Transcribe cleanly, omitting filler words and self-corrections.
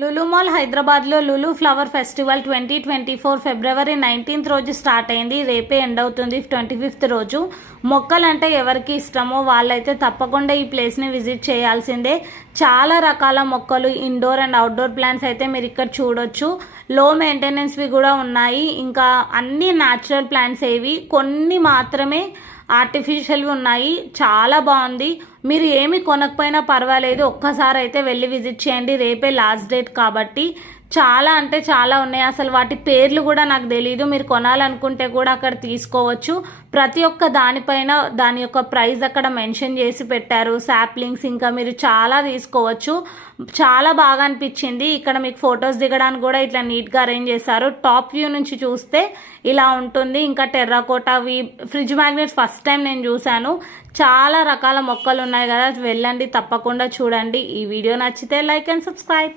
Lulu mall హైదరాబాద్లో Lulu flower festival 2024 ఫిబ్రవరి 19th రోజు start అయింది. రేపే ఎండ్ అవుతుంది 25th రోజు. మొక్కలంటే ఎవరికి ఇష్టమో వాళ్ళైతే తప్పకుండా ఈ ప్లేస్ని విజిట్ చేయాల్సిందే. చాలా రకాల మొక్కలు, ఇండోర్ అండ్ అవుట్డోర్ ప్లాంట్స్ అయితే మీరు ఇక్కడ చూడొచ్చు. లో మెయింటెనెన్స్వి కూడా ఉన్నాయి. ఇంకా అన్ని న్యాచురల్ ప్లాంట్స్ ఏవి, కొన్ని మాత్రమే ఆర్టిఫిషియల్వి ఉన్నాయి. చాలా బాగుంది. మీరు ఏమి కొనకపోయినా పర్వాలేదు, ఒక్కసారి అయితే వెళ్ళి విజిట్ చేయండి. రేపే లాస్ట్ డేట్ కాబట్టి చాలా అంటే చాలా ఉన్నాయి. అసలు వాటి పేర్లు కూడా నాకు తెలీదు. మీరు కొనాలనుకుంటే కూడా అక్కడ తీసుకోవచ్చు. ప్రతి ఒక్క దానిపైన దాని యొక్క ప్రైస్ అక్కడ మెన్షన్ చేసి పెట్టారు. శాప్లింగ్స్ ఇంకా మీరు చాలా తీసుకోవచ్చు. చాలా బాగా అనిపించింది. ఇక్కడ మీకు ఫొటోస్ దిగడానికి కూడా ఇట్లా నీట్గా అరేంజ్ చేశారు. టాప్ వ్యూ నుంచి చూస్తే ఇలా ఉంటుంది. ఇంకా టెర్రాకోటావి, ఫ్రిడ్జ్ మ్యాగ్నెట్స్ ఫస్ట్ టైం నేను చూశాను. చాలా రకాల మొక్కలు ఉన్నాయి కదా, వెళ్ళండి, తప్పకుండా చూడండి. ఈ వీడియో నచ్చితే లైక్ అండ్ సబ్స్క్రైబ్.